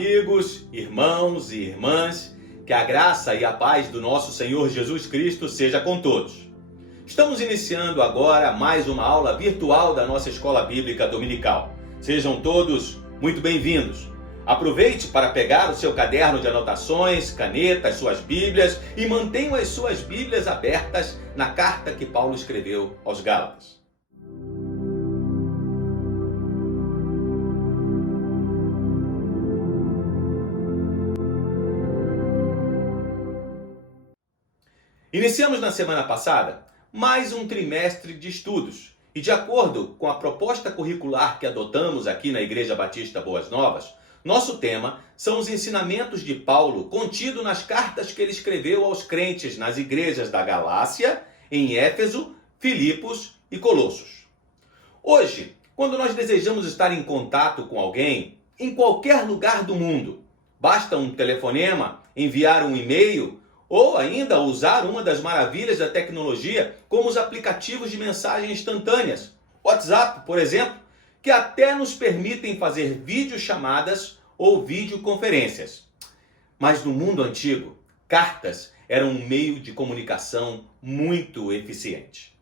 amigos, irmãos e irmãs, que a graça e a paz do nosso Senhor Jesus Cristo seja com todos. Estamos iniciando agora mais uma aula virtual da nossa Escola Bíblica Dominical. Sejam todos muito bem-vindos. Aproveite para pegar o seu caderno de anotações, canetas, suas Bíblias e mantenham as suas Bíblias abertas na carta que Paulo escreveu aos Gálatas. Iniciamos na semana passada mais um trimestre de estudos e, de acordo com a proposta curricular que adotamos aqui na Igreja Batista Boas Novas, nosso tema são os ensinamentos de Paulo contido nas cartas que ele escreveu aos crentes nas igrejas da Galácia, em Éfeso, Filipos e Colossos. Hoje, quando nós desejamos estar em contato com alguém, em qualquer lugar do mundo, basta um telefonema, enviar um e-mail ou ainda usar uma das maravilhas da tecnologia, como os aplicativos de mensagem instantâneas, WhatsApp, por exemplo, que até nos permitem fazer videochamadas ou videoconferências. Mas no mundo antigo, cartas eram um meio de comunicação muito eficiente.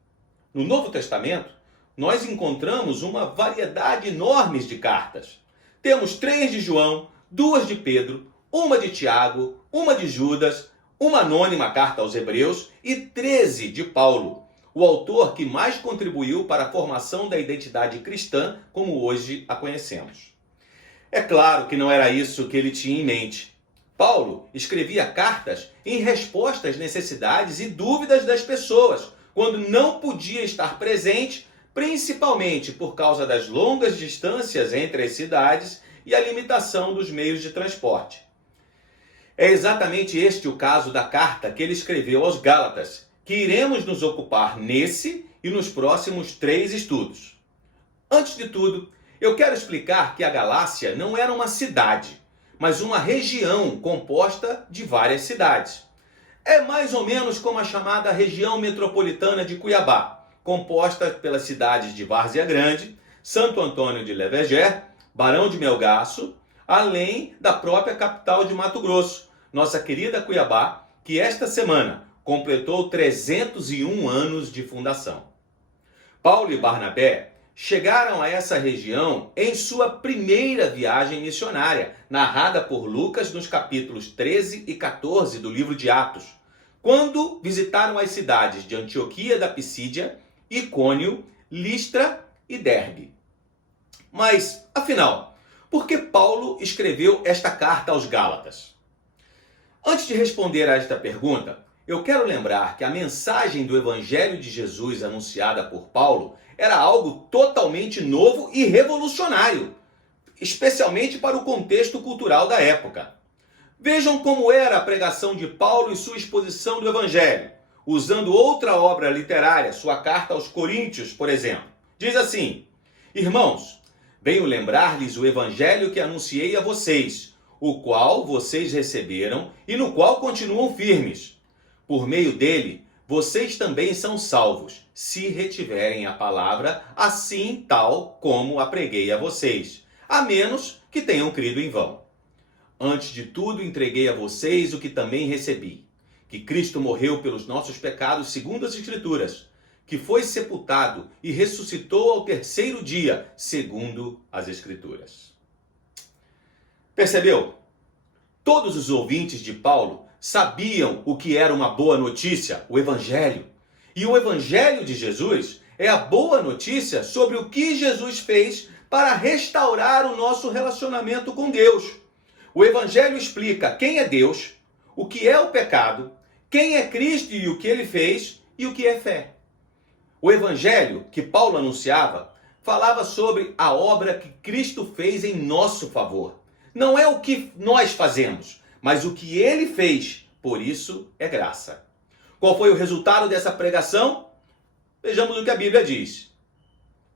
No Novo Testamento, nós encontramos uma variedade enorme de cartas. Temos 3 de João, 2 de Pedro, uma de Tiago, uma de Judas, uma anônima carta aos Hebreus e 13 de Paulo, o autor que mais contribuiu para a formação da identidade cristã como hoje a conhecemos. É claro que não era isso que ele tinha em mente. Paulo escrevia cartas em resposta às necessidades e dúvidas das pessoas, quando não podia estar presente, principalmente por causa das longas distâncias entre as cidades e a limitação dos meios de transporte. É exatamente este o caso da carta que ele escreveu aos Gálatas, que iremos nos ocupar nesse e nos próximos 3 estudos. Antes de tudo, eu quero explicar que a Galácia não era uma cidade, mas uma região composta de várias cidades. É mais ou menos como a chamada região metropolitana de Cuiabá, composta pelas cidades de Várzea Grande, Santo Antônio de Leveger, Barão de Melgaço, além da própria capital de Mato Grosso, nossa querida Cuiabá, que esta semana completou 301 anos de fundação. Paulo e Barnabé chegaram a essa região em sua primeira viagem missionária, narrada por Lucas nos capítulos 13 e 14 do livro de Atos, quando visitaram as cidades de Antioquia da Pisídia, Icônio, Listra e Derbe. Mas, afinal, por que Paulo escreveu esta carta aos Gálatas? Antes de responder a esta pergunta, eu quero lembrar que a mensagem do Evangelho de Jesus anunciada por Paulo era algo totalmente novo e revolucionário, especialmente para o contexto cultural da época. Vejam como era a pregação de Paulo e sua exposição do Evangelho, usando outra obra literária, sua carta aos Coríntios, por exemplo. Diz assim: Irmãos, venho lembrar-lhes o Evangelho que anunciei a vocês, o qual vocês receberam e no qual continuam firmes. Por meio dele, vocês também são salvos, se retiverem a palavra assim tal como a preguei a vocês, a menos que tenham crido em vão. Antes de tudo, entreguei a vocês o que também recebi, que Cristo morreu pelos nossos pecados segundo as Escrituras, que foi sepultado e ressuscitou ao 3º dia, segundo as Escrituras. Percebeu? Todos os ouvintes de Paulo sabiam o que era uma boa notícia, o Evangelho. E o Evangelho de Jesus é a boa notícia sobre o que Jesus fez para restaurar o nosso relacionamento com Deus. O Evangelho explica quem é Deus, o que é o pecado, quem é Cristo e o que ele fez e o que é fé. O Evangelho que Paulo anunciava falava sobre a obra que Cristo fez em nosso favor. Não é o que nós fazemos, mas o que ele fez, por isso é graça. Qual foi o resultado dessa pregação? Vejamos o que a Bíblia diz.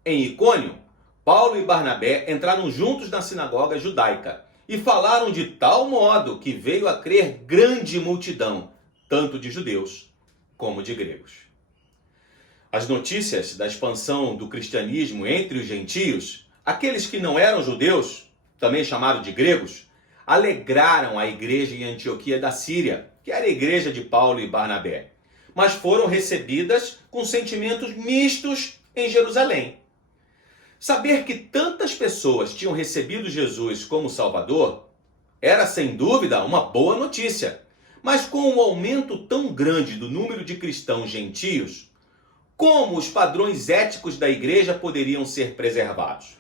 Em Icônio, Paulo e Barnabé entraram juntos na sinagoga judaica e falaram de tal modo que veio a crer grande multidão, tanto de judeus como de gregos. As notícias da expansão do cristianismo entre os gentios, aqueles que não eram judeus, também chamados de gregos, alegraram a igreja em Antioquia da Síria, que era a igreja de Paulo e Barnabé, mas foram recebidas com sentimentos mistos em Jerusalém. Saber que tantas pessoas tinham recebido Jesus como Salvador era, sem dúvida, uma boa notícia. Mas com o aumento tão grande do número de cristãos gentios, como os padrões éticos da igreja poderiam ser preservados?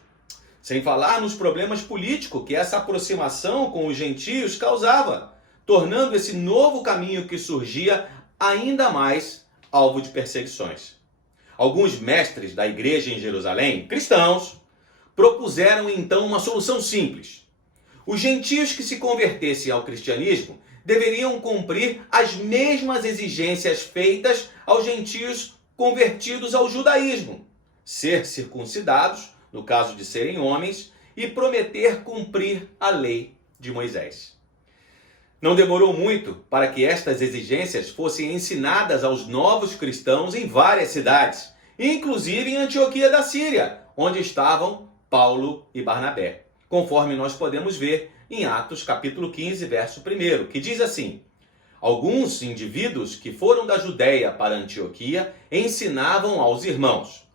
Sem falar nos problemas políticos que essa aproximação com os gentios causava, tornando esse novo caminho que surgia ainda mais alvo de perseguições. Alguns mestres da igreja em Jerusalém, cristãos, propuseram então uma solução simples. Os gentios que se convertessem ao cristianismo deveriam cumprir as mesmas exigências feitas aos gentios convertidos ao judaísmo: ser circuncidados, no caso de serem homens, e prometer cumprir a lei de Moisés. Não demorou muito para que estas exigências fossem ensinadas aos novos cristãos em várias cidades, inclusive em Antioquia da Síria, onde estavam Paulo e Barnabé, conforme nós podemos ver em Atos capítulo 15, verso 1, que diz assim: alguns indivíduos que foram da Judéia para Antioquia ensinavam aos irmãos: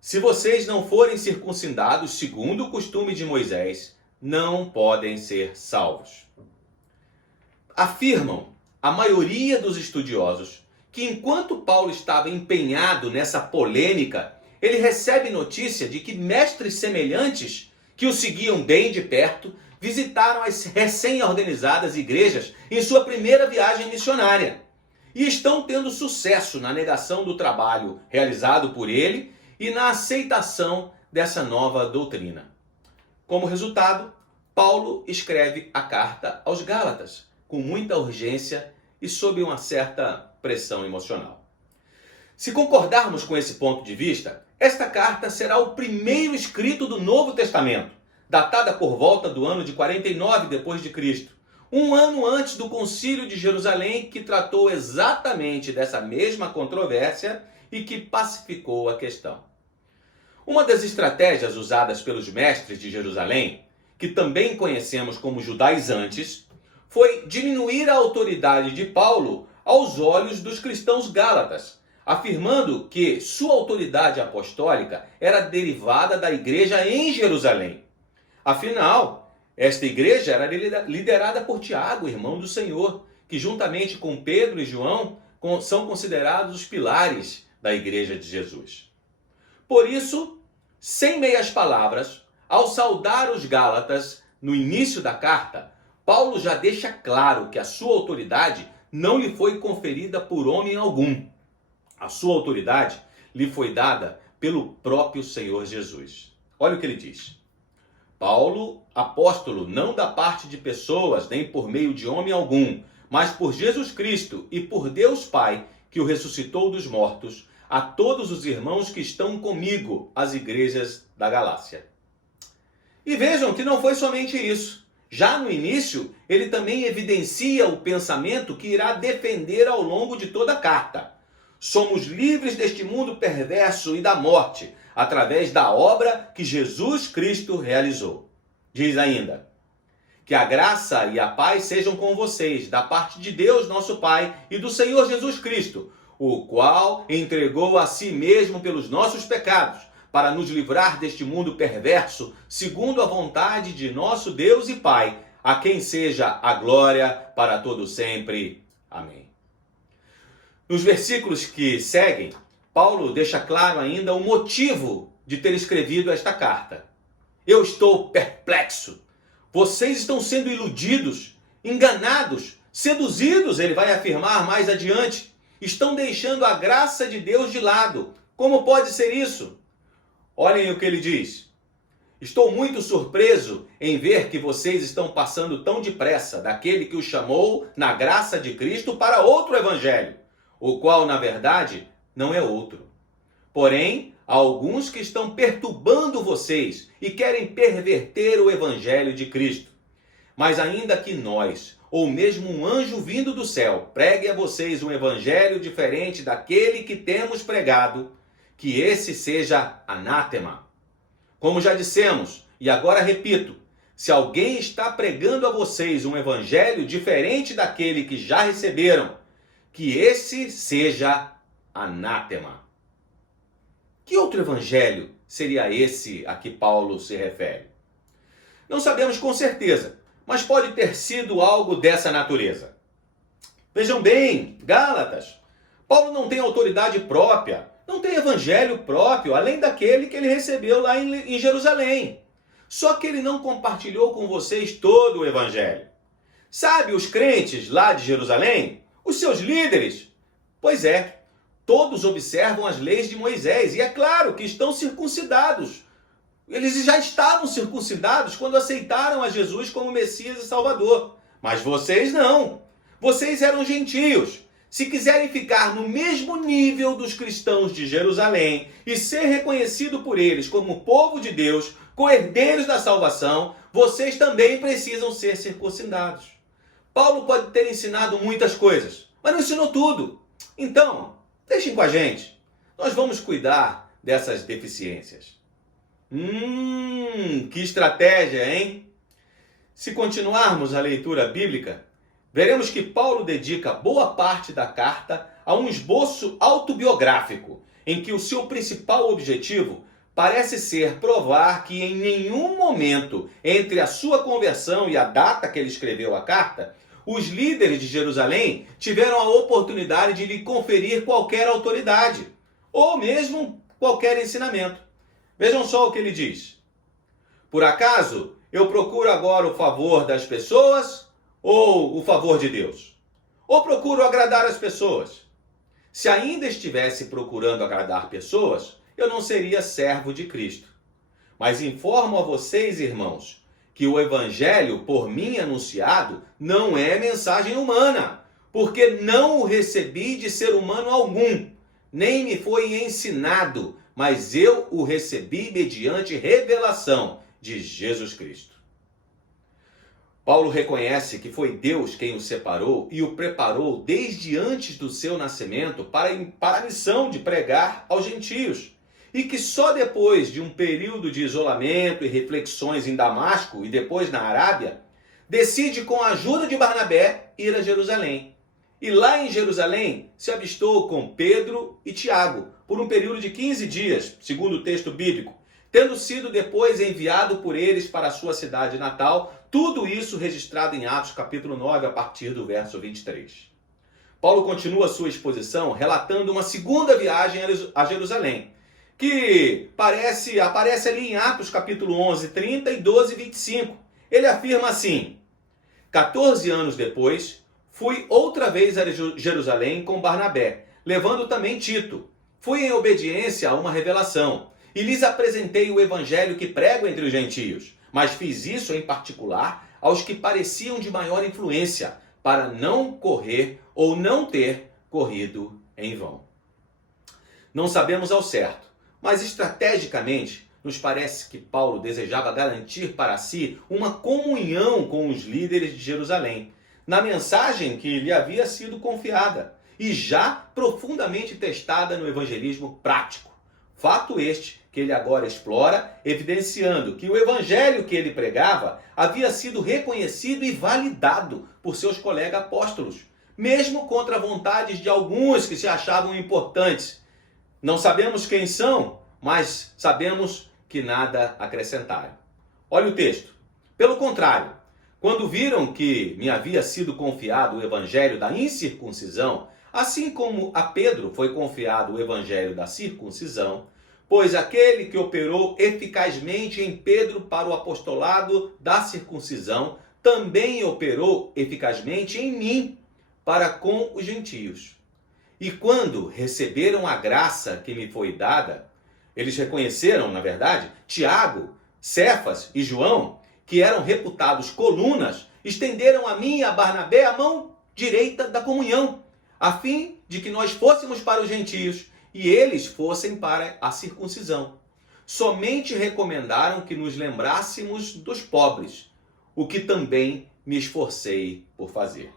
se vocês não forem circuncidados segundo o costume de Moisés, não podem ser salvos. Afirmam a maioria dos estudiosos que enquanto Paulo estava empenhado nessa polêmica, ele recebe notícia de que mestres semelhantes que o seguiam bem de perto visitaram as recém-organizadas igrejas em sua primeira viagem missionária e estão tendo sucesso na negação do trabalho realizado por ele e na aceitação dessa nova doutrina. Como resultado, Paulo escreve a carta aos Gálatas com muita urgência e sob uma certa pressão emocional. Se concordarmos com esse ponto de vista, esta carta será o primeiro escrito do Novo Testamento, datada por volta do ano de 49 depois de Cristo, um ano antes do Concílio de Jerusalém, que tratou exatamente dessa mesma controvérsia e que pacificou a questão. Uma das estratégias usadas pelos mestres de Jerusalém, que também conhecemos como judaizantes, foi diminuir a autoridade de Paulo aos olhos dos cristãos gálatas, afirmando que sua autoridade apostólica era derivada da igreja em Jerusalém. Afinal, esta igreja era liderada por Tiago, irmão do Senhor, que juntamente com Pedro e João são considerados os pilares da igreja de Jesus. Por isso, sem meias palavras, ao saudar os Gálatas no início da carta, Paulo já deixa claro que a sua autoridade não lhe foi conferida por homem algum. A sua autoridade lhe foi dada pelo próprio Senhor Jesus. Olha o que ele diz: Paulo, apóstolo, não da parte de pessoas, nem por meio de homem algum, mas por Jesus Cristo e por Deus Pai, que o ressuscitou dos mortos, a todos os irmãos que estão comigo, as igrejas da Galácia. E vejam que não foi somente isso. Já no início, ele também evidencia o pensamento que irá defender ao longo de toda a carta. Somos livres deste mundo perverso e da morte, através da obra que Jesus Cristo realizou. Diz ainda: que a graça e a paz sejam com vocês, da parte de Deus nosso Pai e do Senhor Jesus Cristo, o qual entregou a si mesmo pelos nossos pecados, para nos livrar deste mundo perverso, segundo a vontade de nosso Deus e Pai, a quem seja a glória para todo sempre. Amém. Nos versículos que seguem, Paulo deixa claro ainda o motivo de ter escrevido esta carta. Eu estou perplexo. Vocês estão sendo iludidos, enganados, seduzidos, ele vai afirmar mais adiante. Estão deixando a graça de Deus de lado. Como pode ser isso? Olhem o que ele diz. Estou muito surpreso em ver que vocês estão passando tão depressa daquele que os chamou na graça de Cristo para outro evangelho, o qual, na verdade, não é outro. Porém, há alguns que estão perturbando vocês e querem perverter o evangelho de Cristo. Mas ainda que nós, ou mesmo um anjo vindo do céu, pregue a vocês um evangelho diferente daquele que temos pregado, que esse seja anátema. Como já dissemos, e agora repito, Se alguém está pregando a vocês um evangelho diferente daquele que já receberam, que esse seja anátema. Que outro evangelho seria esse a que Paulo se refere? Não sabemos com certeza, mas pode ter sido algo dessa natureza. Vejam bem, Gálatas, Paulo não tem autoridade própria, não tem evangelho próprio, além daquele que ele recebeu lá em Jerusalém. Só que ele não compartilhou com vocês todo o evangelho. Sabe os crentes lá de Jerusalém? Os seus líderes? Pois é, todos observam as leis de Moisés e é claro que estão circuncidados. Eles já estavam circuncidados quando aceitaram a Jesus como Messias e Salvador. Mas vocês não. Vocês eram gentios. Se quiserem ficar no mesmo nível dos cristãos de Jerusalém e ser reconhecido por eles como povo de Deus, co-herdeiros da salvação, vocês também precisam ser circuncidados. Paulo pode ter ensinado muitas coisas, mas não ensinou tudo. Então, deixem com a gente. Nós vamos cuidar dessas deficiências. Que estratégia, hein? Se continuarmos a leitura bíblica, veremos que Paulo dedica boa parte da carta a um esboço autobiográfico, em que o seu principal objetivo parece ser provar que em nenhum momento entre a sua conversão e a data que ele escreveu a carta, os líderes de Jerusalém tiveram a oportunidade de lhe conferir qualquer autoridade, ou mesmo qualquer ensinamento. Vejam só o que ele diz. Por acaso, eu procuro agora o favor das pessoas ou o favor de Deus? Ou procuro agradar as pessoas? Se ainda estivesse procurando agradar pessoas, eu não seria servo de Cristo. Mas informo a vocês, irmãos, que o evangelho por mim anunciado não é mensagem humana, porque não o recebi de ser humano algum, nem me foi ensinado, mas eu o recebi mediante revelação de Jesus Cristo. Paulo reconhece que foi Deus quem o separou e o preparou desde antes do seu nascimento para a missão de pregar aos gentios. E que só depois de um período de isolamento e reflexões em Damasco e depois na Arábia, decide com a ajuda de Barnabé ir a Jerusalém. E lá em Jerusalém se avistou com Pedro e Tiago por um período de 15 dias, segundo o texto bíblico, tendo sido depois enviado por eles para a sua cidade natal, tudo isso registrado em Atos capítulo 9, a partir do verso 23. Paulo continua sua exposição relatando uma segunda viagem a Jerusalém, que aparece ali em Atos capítulo 11, 30 e 12, 25. Ele afirma assim: 14 anos depois, fui outra vez a Jerusalém com Barnabé, levando também Tito. Fui em obediência a uma revelação e lhes apresentei o evangelho que prego entre os gentios, mas fiz isso em particular aos que pareciam de maior influência, para não correr ou não ter corrido em vão. Não sabemos ao certo, mas estrategicamente nos parece que Paulo desejava garantir para si uma comunhão com os líderes de Jerusalém, na mensagem que lhe havia sido confiada e já profundamente testada no evangelismo prático. Fato este que ele agora explora, evidenciando que o evangelho que ele pregava havia sido reconhecido e validado por seus colegas apóstolos, mesmo contra vontades de alguns que se achavam importantes. Não sabemos quem são, mas sabemos que nada acrescentaram. Olha o texto. Pelo contrário, quando viram que me havia sido confiado o evangelho da incircuncisão, assim como a Pedro foi confiado o evangelho da circuncisão, pois aquele que operou eficazmente em Pedro para o apostolado da circuncisão, também operou eficazmente em mim para com os gentios. E quando receberam a graça que me foi dada, eles reconheceram, na verdade, Tiago, Cefas e João, que eram reputados colunas, estenderam a mim e a Barnabé a mão direita da comunhão, a fim de que nós fôssemos para os gentios e eles fossem para a circuncisão. Somente recomendaram que nos lembrássemos dos pobres, o que também me esforcei por fazer.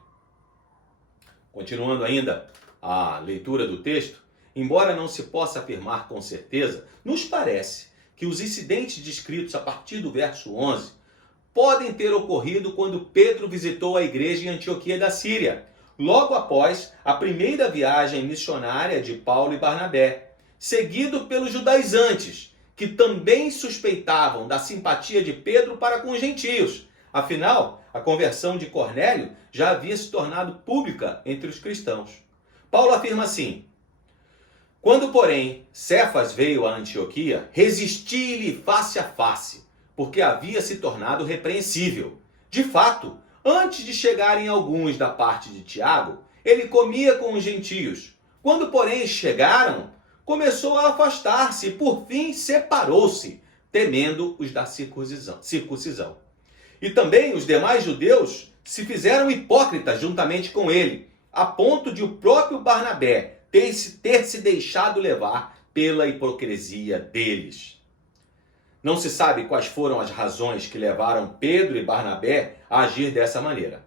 Continuando ainda a leitura do texto, embora não se possa afirmar com certeza, nos parece que os incidentes descritos a partir do verso 11 podem ter ocorrido quando Pedro visitou a igreja em Antioquia da Síria, logo após a primeira viagem missionária de Paulo e Barnabé, seguido pelos judaizantes, que também suspeitavam da simpatia de Pedro para com os gentios. Afinal, a conversão de Cornélio já havia se tornado pública entre os cristãos. Paulo afirma assim: quando, porém, Cefas veio a Antioquia, resisti-lhe face a face, porque havia se tornado repreensível. De fato, antes de chegarem alguns da parte de Tiago, ele comia com os gentios. Quando, porém, chegaram, começou a afastar-se e, por fim, separou-se, temendo os da circuncisão. E também os demais judeus se fizeram hipócritas juntamente com ele, a ponto de o próprio Barnabé ter se deixado levar pela hipocrisia deles. Não se sabe quais foram as razões que levaram Pedro e Barnabé a agir dessa maneira.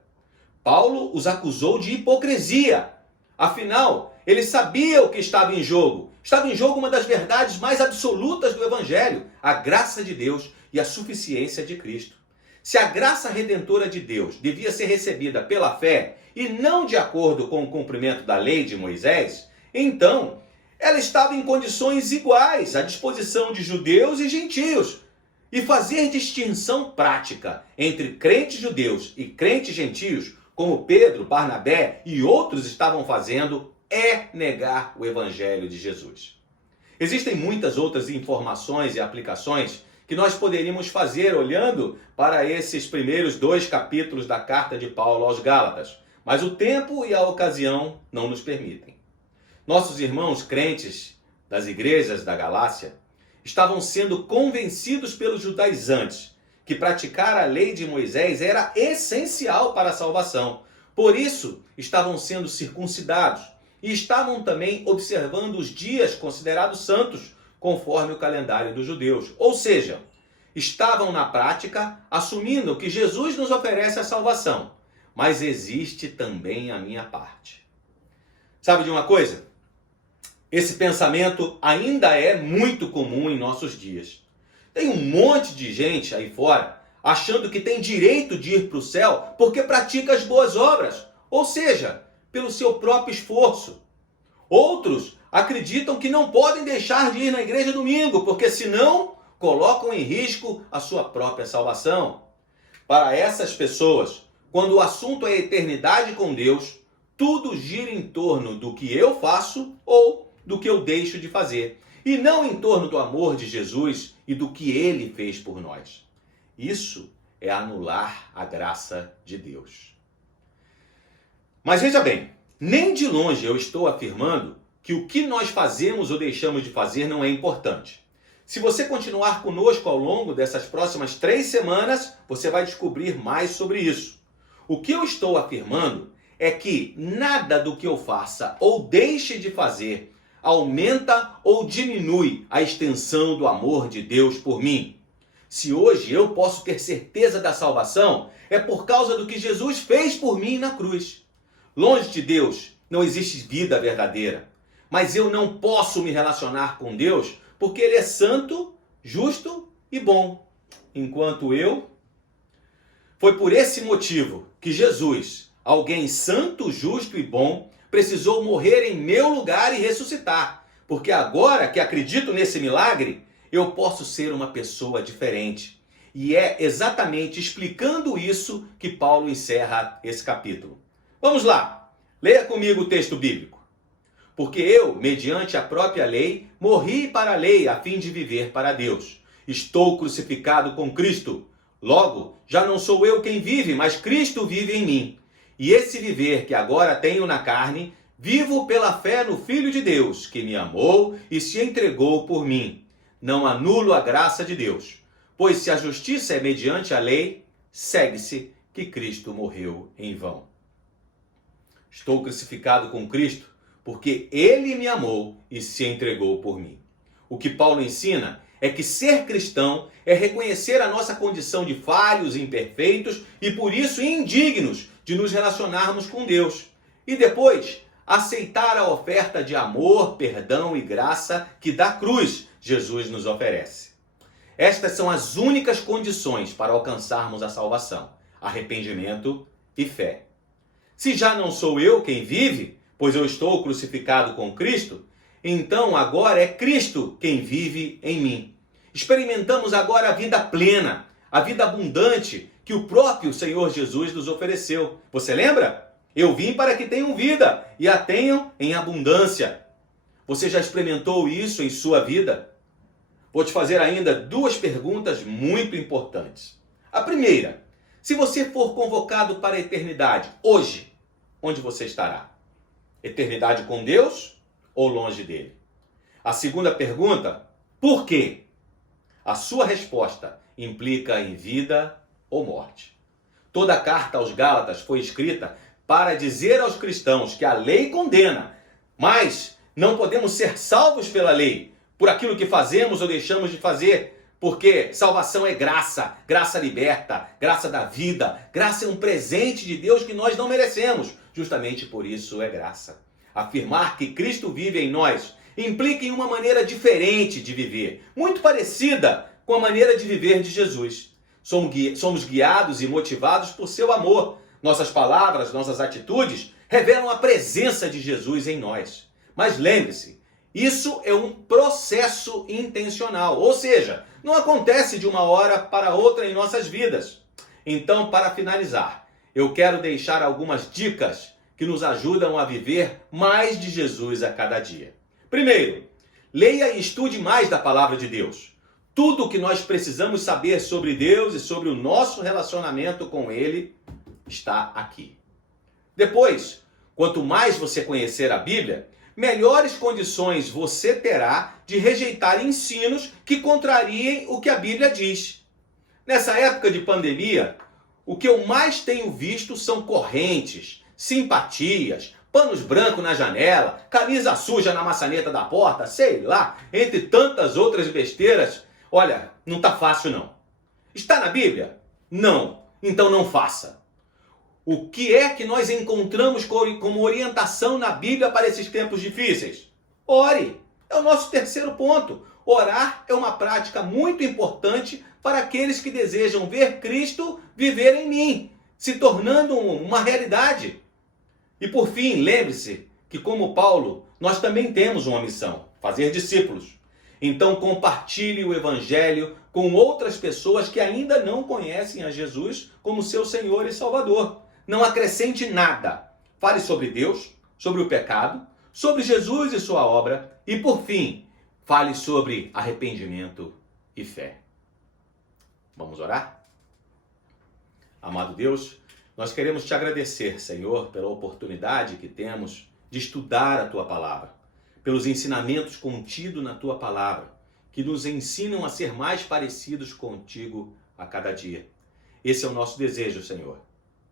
Paulo os acusou de hipocrisia. Afinal, ele sabia o que estava em jogo. Estava em jogo uma das verdades mais absolutas do Evangelho, a graça de Deus e a suficiência de Cristo. Se a graça redentora de Deus devia ser recebida pela fé e não de acordo com o cumprimento da lei de Moisés, então ela estava em condições iguais à disposição de judeus e gentios. E fazer distinção prática entre crentes judeus e crentes gentios, como Pedro, Barnabé e outros estavam fazendo, é negar o Evangelho de Jesus. Existem muitas outras informações e aplicações que nós poderíamos fazer olhando para esses primeiros 2 capítulos da carta de Paulo aos Gálatas, mas o tempo e a ocasião não nos permitem. Nossos irmãos crentes das igrejas da Galácia estavam sendo convencidos pelos judaizantes que praticar a lei de Moisés era essencial para a salvação. Por isso, estavam sendo circuncidados e estavam também observando os dias considerados santos, conforme o calendário dos judeus. Ou seja, estavam na prática assumindo que Jesus nos oferece a salvação, mas existe também a minha parte. Sabe de uma coisa? Esse pensamento ainda é muito comum em nossos dias. Tem um monte de gente aí fora achando que tem direito de ir para o céu porque pratica as boas obras, ou seja, pelo seu próprio esforço. Outros acreditam que não podem deixar de ir na igreja domingo, porque senão colocam em risco a sua própria salvação. Para essas pessoas, quando o assunto é eternidade com Deus, tudo gira em torno do que eu faço ou do que eu deixo de fazer, e não em torno do amor de Jesus e do que ele fez por nós. Isso é anular a graça de Deus. Mas veja bem, nem de longe eu estou afirmando que o que nós fazemos ou deixamos de fazer não é importante. Se você continuar conosco ao longo dessas próximas 3 semanas, você vai descobrir mais sobre isso. O que eu estou afirmando é que nada do que eu faça ou deixe de fazer aumenta ou diminui a extensão do amor de Deus por mim. Se hoje eu posso ter certeza da salvação, é por causa do que Jesus fez por mim na cruz. Longe de Deus não existe vida verdadeira, mas eu não posso me relacionar com Deus porque Ele é santo, justo e bom, enquanto eu... Foi por esse motivo que Jesus, alguém santo, justo e bom, precisou morrer em meu lugar e ressuscitar, porque agora que acredito nesse milagre, eu posso ser uma pessoa diferente. E é exatamente explicando isso que Paulo encerra esse capítulo. Vamos lá, leia comigo o texto bíblico. Porque eu, mediante a própria lei, morri para a lei a fim de viver para Deus. Estou crucificado com Cristo. Logo, já não sou eu quem vive, mas Cristo vive em mim. E esse viver que agora tenho na carne, vivo pela fé no Filho de Deus, que me amou e se entregou por mim. Não anulo a graça de Deus, pois se a justiça é mediante a lei, segue-se que Cristo morreu em vão. Estou crucificado com Cristo porque Ele me amou e se entregou por mim. O que Paulo ensina é que ser cristão é reconhecer a nossa condição de falhos, imperfeitos e por isso indignos de nos relacionarmos com Deus. E depois, aceitar a oferta de amor, perdão e graça que da cruz Jesus nos oferece. Estas são as únicas condições para alcançarmos a salvação: arrependimento e fé. Se já não sou eu quem vive, pois eu estou crucificado com Cristo, então agora é Cristo quem vive em mim. Experimentamos agora a vida plena, a vida abundante que o próprio Senhor Jesus nos ofereceu. Você lembra? Eu vim para que tenham vida e a tenham em abundância. Você já experimentou isso em sua vida? Vou te fazer ainda duas perguntas muito importantes. A primeira: se você for convocado para a eternidade hoje, onde você estará? Eternidade com Deus ou longe dele? A segunda pergunta: por quê? A sua resposta implica em vida ou morte. Toda a carta aos Gálatas foi escrita para dizer aos cristãos que a lei condena, mas não podemos ser salvos pela lei, por aquilo que fazemos ou deixamos de fazer, porque salvação é graça, graça liberta, graça da vida, graça é um presente de Deus que nós não merecemos, justamente por isso é graça. Afirmar que Cristo vive em nós implica em uma maneira diferente de viver, muito parecida com a maneira de viver de Jesus. Somos guiados e motivados por seu amor. Nossas palavras, nossas atitudes revelam a presença de Jesus em nós. Mas lembre-se, isso é um processo intencional, ou seja, não acontece de uma hora para outra em nossas vidas. Então, para finalizar, eu quero deixar algumas dicas que nos ajudam a viver mais de Jesus a cada dia. Primeiro, leia e estude mais da palavra de Deus. Tudo o que nós precisamos saber sobre Deus e sobre o nosso relacionamento com Ele está aqui. Depois, quanto mais você conhecer a Bíblia, melhores condições você terá de rejeitar ensinos que contrariem o que a Bíblia diz. Nessa época de pandemia, o que eu mais tenho visto são correntes, simpatias, panos brancos na janela, camisa suja na maçaneta da porta, sei lá, entre tantas outras besteiras. Olha, não tá fácil não. Está na Bíblia? Não. Então não faça. O que é que nós encontramos como orientação na Bíblia para esses tempos difíceis? Ore. É o nosso terceiro ponto. Orar é uma prática muito importante para aqueles que desejam ver Cristo viver em mim, se tornando uma realidade. E por fim, lembre-se que, como Paulo, nós também temos uma missão: fazer discípulos. Então compartilhe o Evangelho com outras pessoas que ainda não conhecem a Jesus como seu Senhor e Salvador. Não acrescente nada. Fale sobre Deus, sobre o pecado, sobre Jesus e sua obra e, por fim, fale sobre arrependimento e fé. Vamos orar? Amado Deus, nós queremos te agradecer, Senhor, pela oportunidade que temos de estudar a Tua Palavra, pelos ensinamentos contidos na Tua Palavra, que nos ensinam a ser mais parecidos contigo a cada dia. Esse é o nosso desejo, Senhor,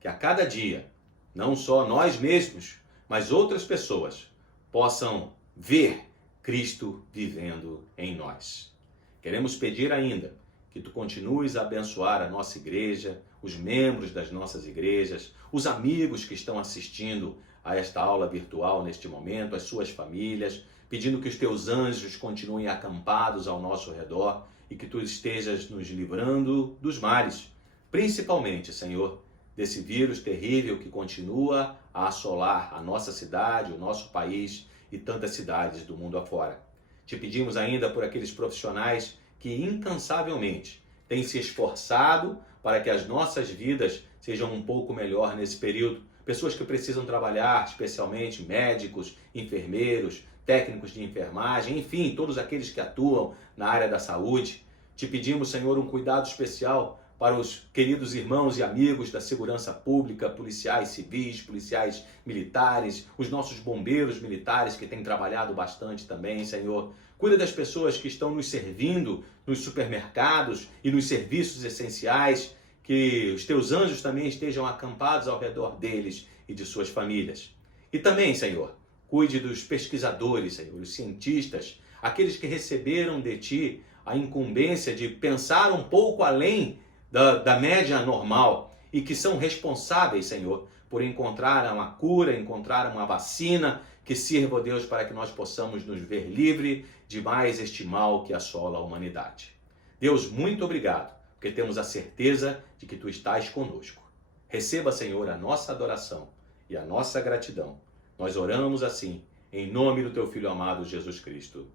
que a cada dia, não só nós mesmos, mas outras pessoas possam ver Cristo vivendo em nós. Queremos pedir ainda que Tu continues a abençoar a nossa igreja, os membros das nossas igrejas, os amigos que estão assistindo a esta aula virtual neste momento, as suas famílias, pedindo que os Teus anjos continuem acampados ao nosso redor e que Tu estejas nos livrando dos males, principalmente, Senhor, desse vírus terrível que continua a assolar a nossa cidade, o nosso país e tantas cidades do mundo afora. Te pedimos ainda por aqueles profissionais que incansavelmente têm se esforçado para que as nossas vidas sejam um pouco melhor nesse período. Pessoas que precisam trabalhar, especialmente médicos, enfermeiros, técnicos de enfermagem, enfim, todos aqueles que atuam na área da saúde. Te pedimos, Senhor, um cuidado especial para os queridos irmãos e amigos da segurança pública, policiais civis, policiais militares, os nossos bombeiros militares que têm trabalhado bastante também, Senhor. Cuida das pessoas que estão nos servindo nos supermercados e nos serviços essenciais, que os Teus anjos também estejam acampados ao redor deles e de suas famílias. E também, Senhor, cuide dos pesquisadores, Senhor, os cientistas, aqueles que receberam de Ti a incumbência de pensar um pouco além da média normal e que são responsáveis, Senhor, por encontrar uma cura, encontrar uma vacina que sirva, ó Deus, para que nós possamos nos ver livre de mais este mal que assola a humanidade. Deus, muito obrigado, porque temos a certeza de que Tu estás conosco. Receba, Senhor, a nossa adoração e a nossa gratidão. Nós oramos assim, em nome do Teu Filho amado, Jesus Cristo.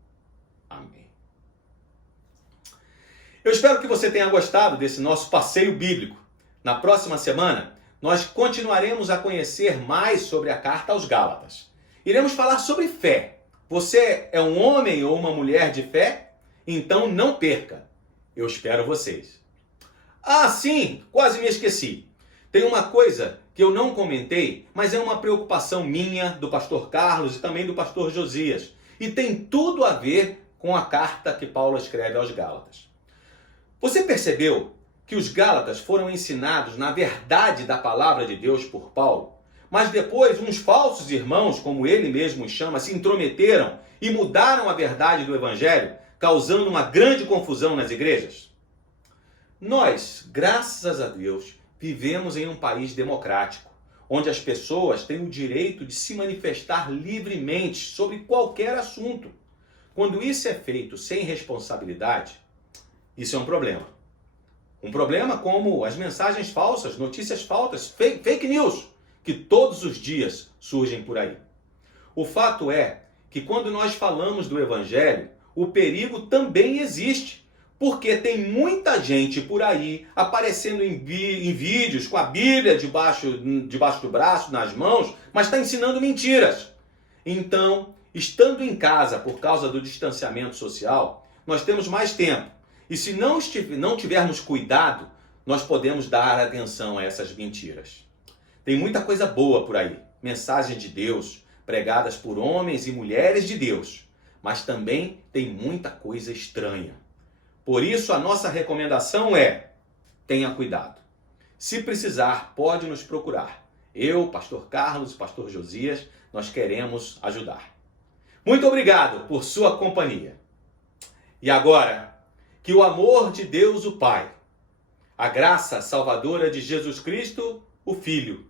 Amém. Eu espero que você tenha gostado desse nosso passeio bíblico. Na próxima semana, nós continuaremos a conhecer mais sobre a carta aos Gálatas. Iremos falar sobre fé. Você é um homem ou uma mulher de fé? Então não perca. Eu espero vocês. Ah, sim, quase me esqueci. Tem uma coisa que eu não comentei, mas é uma preocupação minha, do pastor Carlos e também do pastor Josias. E tem tudo a ver com a carta que Paulo escreve aos Gálatas. Você percebeu que os Gálatas foram ensinados na verdade da palavra de Deus por Paulo, mas depois uns falsos irmãos, como ele mesmo os chama, se intrometeram e mudaram a verdade do Evangelho, causando uma grande confusão nas igrejas? Nós, graças a Deus, vivemos em um país democrático, onde as pessoas têm o direito de se manifestar livremente sobre qualquer assunto. Quando isso é feito sem responsabilidade, isso é um problema. Um problema como as mensagens falsas, notícias falsas, fake news, que todos os dias surgem por aí. O fato é que quando nós falamos do Evangelho, o perigo também existe, porque tem muita gente por aí aparecendo em vídeos com a Bíblia debaixo do braço, nas mãos, mas está ensinando mentiras. Então, estando em casa por causa do distanciamento social, nós temos mais tempo. E se não tivermos cuidado, nós podemos dar atenção a essas mentiras. Tem muita coisa boa por aí, mensagens de Deus, pregadas por homens e mulheres de Deus, mas também tem muita coisa estranha. Por isso a nossa recomendação é: tenha cuidado. Se precisar, pode nos procurar. Eu, pastor Carlos, pastor Josias, nós queremos ajudar. Muito obrigado por sua companhia. E agora, que o amor de Deus o Pai, a graça salvadora de Jesus Cristo, o Filho,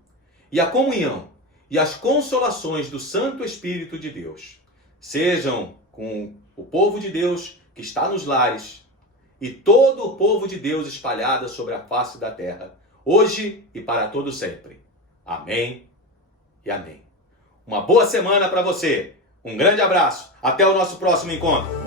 e a comunhão e as consolações do Santo Espírito de Deus sejam com o povo de Deus que está nos lares e todo o povo de Deus espalhado sobre a face da terra, hoje e para todo sempre. Amém e amém. Uma boa semana para você. Um grande abraço. Até o nosso próximo encontro.